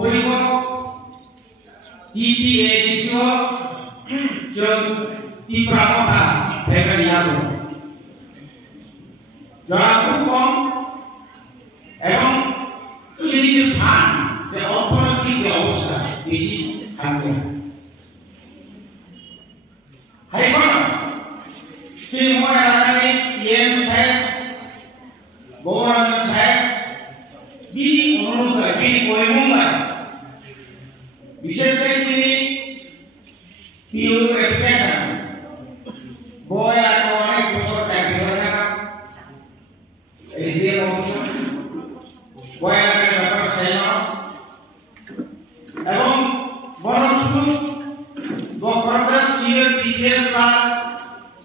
그리고 DPADCO 저 디프라모타 배관이하고 জরাকুকম এবং চিনির fun যে অর্থনৈতিক যে অবস্থা বেশি থাকবে হাইকোর্ট চিন্ময় রানানি ইএম সাহেব গৌরঞ্জন সাহেব বিনি অনুরোধ বিনি কৈমুঙ্গায় বিশেষ করে তিনি পিউ এডুকেশন বয় আর অনেক বছর চাকরি করে থাকা এসিএম অফিসার বয় আর ব্যাপার সেনা এবং বড় শুধু বকরটা সিনিয়র টিসিএস ক্লাস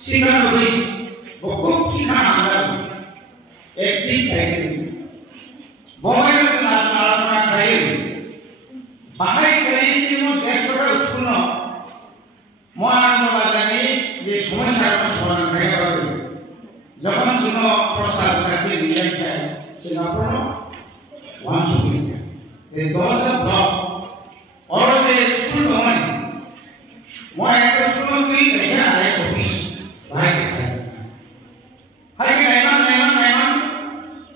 শিখানো হয়েছে খুব শিখানো আমরা একটি ফ্যাক্টরি বয় আলোচনা করে বাহাই কলেজের মধ্যে দেশটা স্কুল মহানন্দ বাজারে যে সমস্যার সমাধান দেখা যাবে যখন শুনো প্রস্তাব কাছে নিয়ে যায় সে নাপড় ওয়ান সুবিধা এই দশ ব্লক और যে স্কুল মানে মই একটা স্কুল তুই এসে আয় অফিস ভাই কে হাই কে নাইমান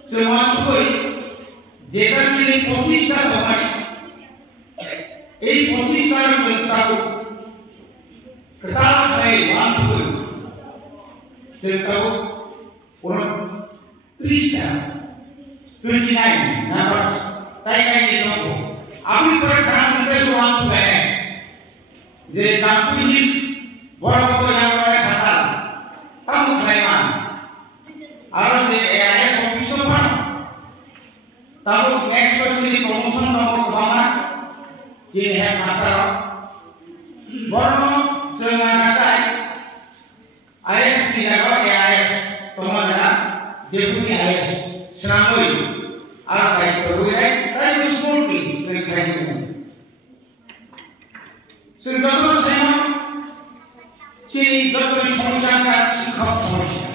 সে ওয়ান সুই যেটা কি 25 টা দোকানি এই 25 টার জনতাকে কতাল খাই ওয়ান সুই সেটাও 30 টা 29 নাম্বারস তাই কাই নিলাম আমি পরে খানা শুনতে ওয়ান সুই যে জাম্পি হিলস বড় বড় জায়গায় খাসা তামু খাইমান আর যে এআইএস অফিসার পান তাও নেক্সট হচ্ছে প্রমোশন নম্বর ভাঙা যে হ্যাঁ মাসার বড় জয়নাগাতায় আইএস কি জায়গা এআইএস তোমার জানা ডেপুটি আইএস শ্রামই আর দায়িত্ব হয়ে তাই স্মুথলি সেই খাইতে সেই যত সেনা সেই যত সমস্যা শিক্ষক সমস্যা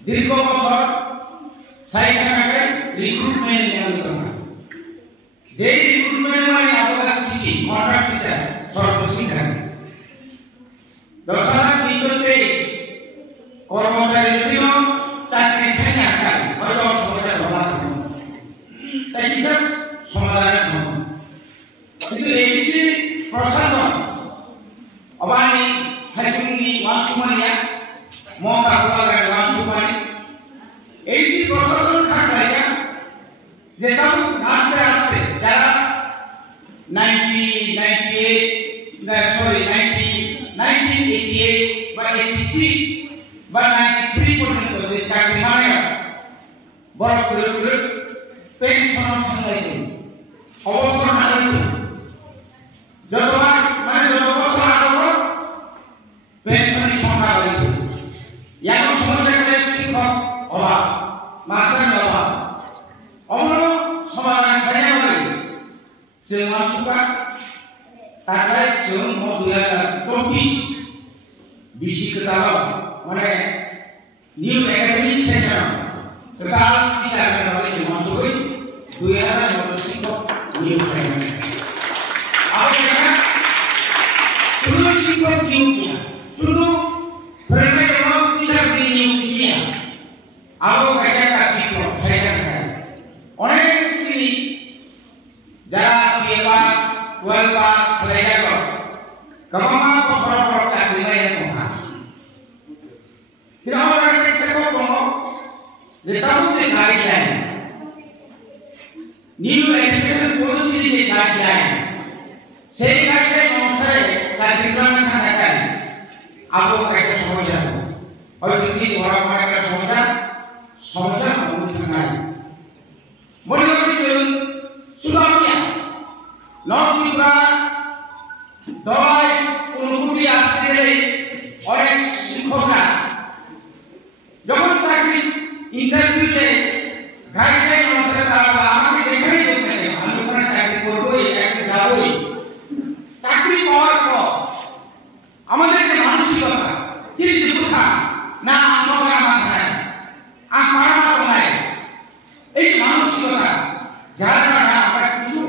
দীর্ঘ বছর সাইখানাকে রিক্রুটমেন্ট নিয়মিত হয় যে রিক্রুটমেন্ট মানে আপনারা শিখি কন্ট্রাক্ট টিচার সর্বশিক্ষা 10,323 কর্মচারী বিভিন্ন চাকরি থেকে আকার হয়তো সমস্যা ধরা থাকে তাই কিছু সমাধানের ধর্ম কিন্তু এডিসি প্রশাসন অবানি সাইকুনি ওয়ানসুমানিয়া মমতা কুমার ওয়ানসুমানি এডিসি প্রশাসন থাকলে যে তাও আস্তে আস্তে যারা 1988 বা 86 বা 93 পর্যন্ত যে চাকরি মানে বড় করে পেনশন থাকলে অবসর নাগরিক যতবার মানে যত বছর আগত পেনশনের সংখ্যা বাড়বে এমন সমস্যা শিক্ষক অভাব মাস্টার অভাব অন্য সমাধান খাইয়া বলে সে মাসুকা তাকাই जों 2024 বিশি কেতাল মানে নিউ একাডেমিক সেশন কেতাল টিচারের লগে জমাজই 2019 শিক্ষক নিয়োগ করা আর দেখা শুধু শিক্ষক নিয়োগ না শুধু ফেরবে এবং টিচার নিয়োগ নিয়া আরো কাছে কাটি ফায়দা থাকে অনেক শ্রেণী যারা বিএ পাস 12 পাস হয়ে গেল কমা বছর পর চাকরি নাই কমা কিন্তু আমরা দেখতে পাবো যে তাও যে গাইডলাইন নিউ এডুকেশন পলিসি যে গাইডলাইন সেই গাইডলাইন অনুসারে চাকরি করতে থাকা আবো একটা সমস্যা হয়তো কিছু বড় বড় একটা সমস্যা সম্মুখীন নাই মনে করছি সুদামিয়া নর্থ ত্রিপুরা দয় অনুভূতি আসতে অনেক শিক্ষকরা যখন চাকরি ইন্টারভিউতে গাইডলাইন অনুসারে তারা আমাকে যেখানেই বলতে আমি ওখানে চাকরি করবোই একটা যাবই চাকরি পাওয়ার পর আমাদের যে মানসিকতা চিন্তা না আমার মাথায় আমার মাথায় এই মানসিকতা যার কারণে আমরা কিছু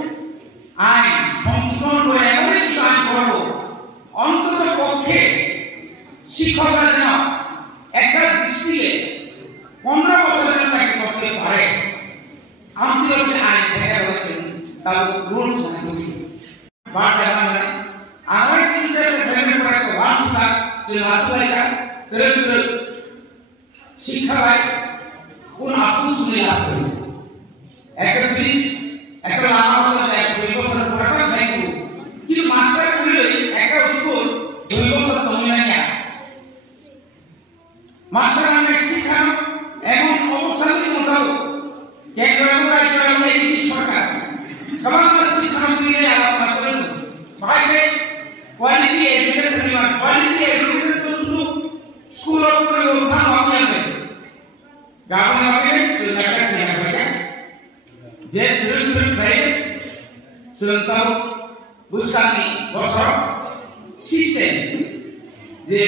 তার রুলস থাকে বাদ জানা মানে আমার টিচার ফ্রেন্ড করে তো ওয়ানটা যে মাসুলাইকা terus শিক্ষা হয় কোন আপু শুনে লাভ করি একটা ব্রিজ একটা লামা হতে এক 2 বছর পড়াটা খাইছো কিন্তু মাস্টার কইলে একটা স্কুল 2 বছর তুমি না মাস্টার মানে শিক্ষা এমন অবস্থান উঠাও কেন্দ্র রাজ্য এই সরকার কেমন শিক্ষা দিয়ে আলোচনা করেন ভাই quality education quality education তো শুধু স্কুল করে উঠাও আপনি গাঁও লাগে সুলতান চেনা পাইকা যে দূর বাইরে সুলতান বুঝানি বছর সিস্টেম যে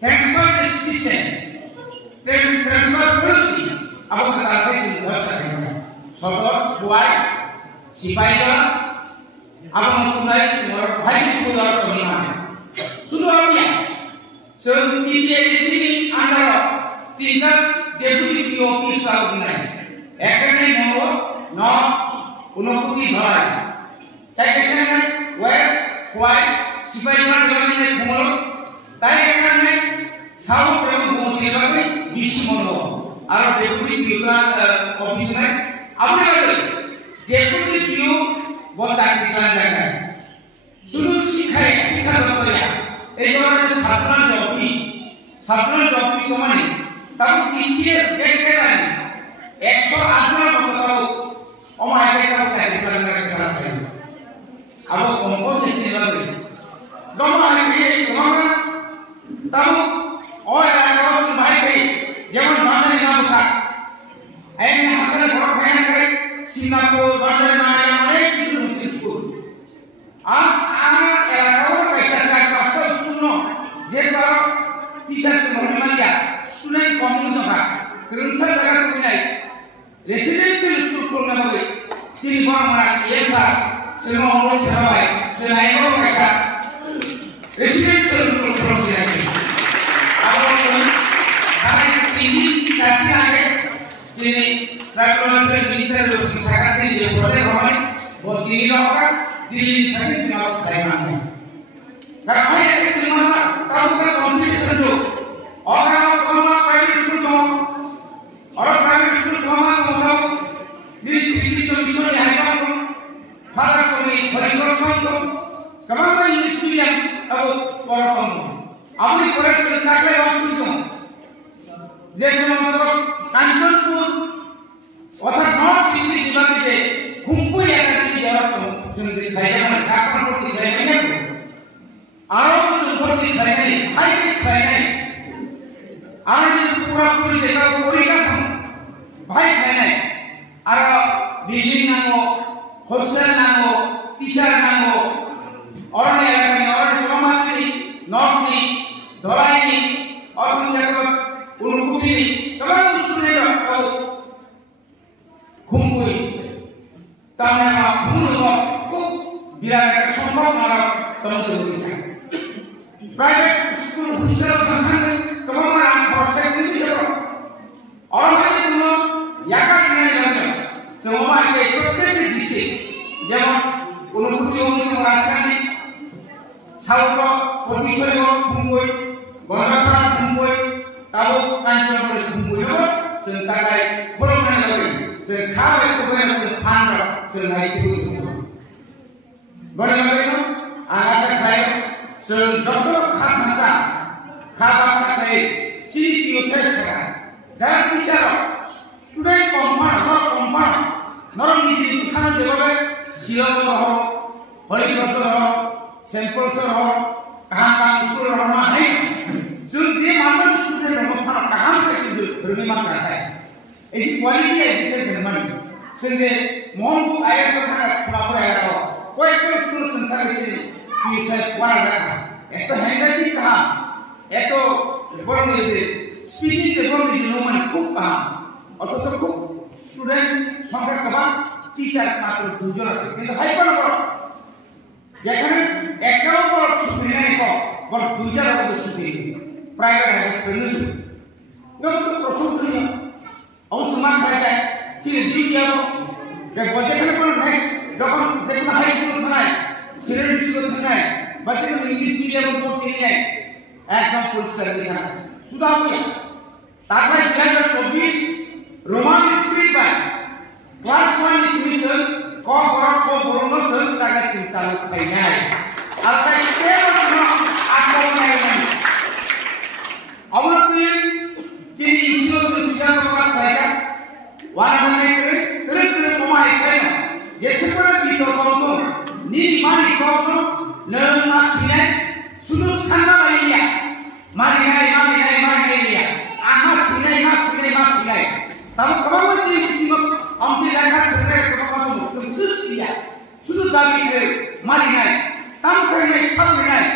transfer system transfer policy Abu কাছে ব্যবস্থা করে সব বুয়াই সিপাইরা আবু মুকুলাই ভাই সুদর কমিনা সুদর মিয়া সব পিটিএসি আন্ডার তিনটা ডেপুটি পিও অফিস আছে এখানে মনো ন অনুমতি ধরায় তাই এখানে ওয়েস্ট হোয়াইট সিপাইরা জমানে ঘুমলো তাই এখানে সাউথ এবং অনুমতি ধরাবে বেশি মনো আর ডেপুটি পিও অফিস নাই আপনি বলেন ডেপুটি পিও বলতে দিলা জায়গা শুধু শিক্ষা দপ্তরে এই ধরনের সাধারণ অফিস মানে তাও টিসিএস দেখতে নাই 118 মতো অমায়কে তাও চাইতে পারে না আবো কম্পোজিশন লাগে দমা আগে দমা তাও ওই আরো ভাই যেমন বাঙালি নাম থাক এই হাসান বড় ভাই করে সিঙ্গাপুর বাংলাদেশ অনেক কিছু স্কুল আর এলাকাও পয়সা টাকা পাঁচশো শূন্য যে বড় টিচার মহিমালিয়া শুনে কম না ক্রিমসা জায়গা কই নাই রেসিডেন্সিয়াল স্কুল করলে হবে তিনি বাংলা এসা সেরকম অনুরোধ করা হয় সে লাইনও পয়সা রেসিডেন্সিয়াল স্কুল করতে আছে আর তিনি কাটি আগে তিনি রাষ্ট্রমন্ত্রী মিনিস্টার শিক্ষা কাছে যে প্রজেক্ট হয় ও দিল্লি হোক দিল্লি থেকে যাও তাই মানে কারণ এই সিনেমা তাও কম্পিটিশন তো और प्राइवेट स्कूल तो और प्राइवेट स्कूल तो हम बताओ मेरी सिटी जो विषय है को फादर सोनी परिवर्तन तो कमाल इंग्लिश मीडियम अब पढ़ाऊं अपनी पढ़ाई से ताकले वांचूं जैसे मतलब कांचनपुर অর্থাৎ নর্থ ডিস্ট্রিক্ট বিভাগে ঘুমপুই একাডেমি যাওয়ার তো শুনতে খাইয়া মানে কাকন করতে যাই না আরো কিছু করতে খাই নাই হাইকে খাই নাই আর যদি পুরা পুরি দেখা পরিকাঠাম ভাই খাই নাই আর বিল্ডিং নামো হোস্টেল নামো টিচার নামো অরণ্য এলাকায় অরণ্য কমাচ্ছি নর্থনি ধরাইনি অথম জগৎ উলকুপিনি কেমন শুনে রাখো ঘুমপুই তাহলে আমার ভুল খুব বিরাট একটা সম্ভাবনা তোমাদের প্রাইভেট স্কুল হোস্টেল থাকলে তোমার খরচা কিন্তু যাবে আর যদি কোনো জায়গা কিনে যাবে তোমাকে প্রত্যেকটি দিশে যেমন অনুভূতি অনুভূতি রাজধানী সাউথ পরিচয় ঘুমবই গণসভা ঘুমবই তাও কাঞ্চনপুরে ঘুমবই হবে সে তাকাই খোলমানে লাগে সে খাবে কোবে সে ফান্ড সে নাই ঘুমবই বলে লাগে না আশা খায় সে যত খাতা খাবার সাথে চিনি ইউসেজ করা যারা টিচার স্টুডেন্ট কম্পাউন্ড নরম নিজে ইনসান দেবে সিয়ত হোক হরিবস হোক সেম্পলস হোক কাহা স্কুল রহমা है जो जे मानव स्टूडेंट रहमा कहां से रनिमा करता है इस क्वालिटी एजुकेशन मन संगे मोहन को आया तो थोड़ा आया तो कोई स्कूल संस्था के ইউসেজ করা যায় এত হ্যান্ডরাইটিং কহা এত বড় নিতে স্পিকিং টেকনোলজি মানে খুব কম অথচ খুব স্টুডেন্ট সংখ্যা কম টিচার মাত্র 2 জন আছে কিন্তু হাই বড় যেখানে একটাও বড় ছুটি নাই বড় 2 জন আছে ছুটি প্রাইভেট হাই স্কুল কিন্তু প্রশংসনীয় অবসমান করা যায় যে দ্বিতীয় যে যেখানে কোনো নেক্সট নাই বাচ্চা ইংলিশ মিডিয়াম পড়তে নেই একদম পরিষ্কার লেখা শুধু হবে তারপরে 2024 রোমান স্পিরিট বাই ক্লাস 1 ডিসমিশন ক বড় ক বড় সব তাকে চালু করে নাই আর তাই কেন আটকানো নাই অবলম্বনে যিনি ঈশ্বর চিন্তা প্রকাশ হয় ওয়ানানে করে কমাই খায় না যেসব বিতর্ক নির্মাণী কর্ম নমাসিনে শুধু সানা বাইয়া মারিনাই মাসিনাই তাহলে কমাই দিছি অম্পি লেখা সরে কমাই সুসিয়া শুধু দাবি করে মারিনাই তাম করে সব নাই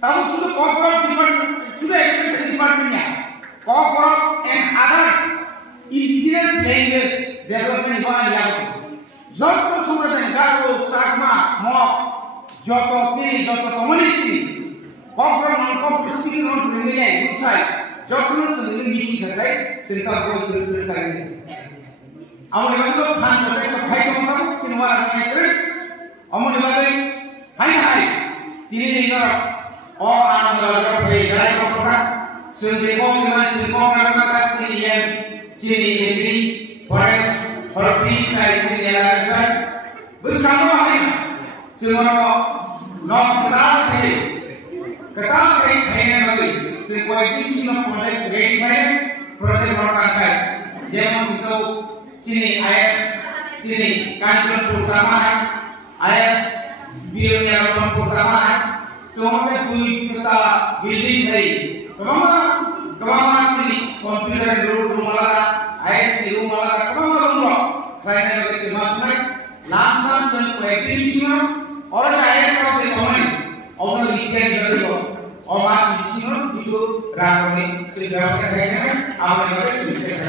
তাও শুধু কর্পোরেট ডিপার্টমেন্ট শুধু এডুকেশন ডিপার্টমেন্ট না corporate and others indigenous language development হয় লাগে যত সংগঠন গারো সাগমা মক যত community corporate non corporate skill non রিলিয়ে উসাই যত সঙ্গে মিটিং থাকে সেটা করে থাকে আমাদের মতো খান করে ভাই তোমরা কিনবা আছে আমাদের লাগে হাই তিনি নিগর ও আনন্দ লাগে ভাই গায় কর্পোরেট সঙ্গে কম মানে কম কারণে Ciri agri forest horticulture ciri alasan bersama hari cuma non kekal kayaknya lagi sebuah ini semua proses ready saya proses melakukan jangan itu ciri IS ciri kantor pertamahan IS bilnya orang pertamahan semuanya kita building saya kemana sini komputer dulu malah IS di rumah malah kemana kayaknya begitu masuk langsung sampai kirimnya orang IS kau dikomai orang dikirim jadi kok orang di sini bisa ramai segala macam kayaknya apa yang kita bisa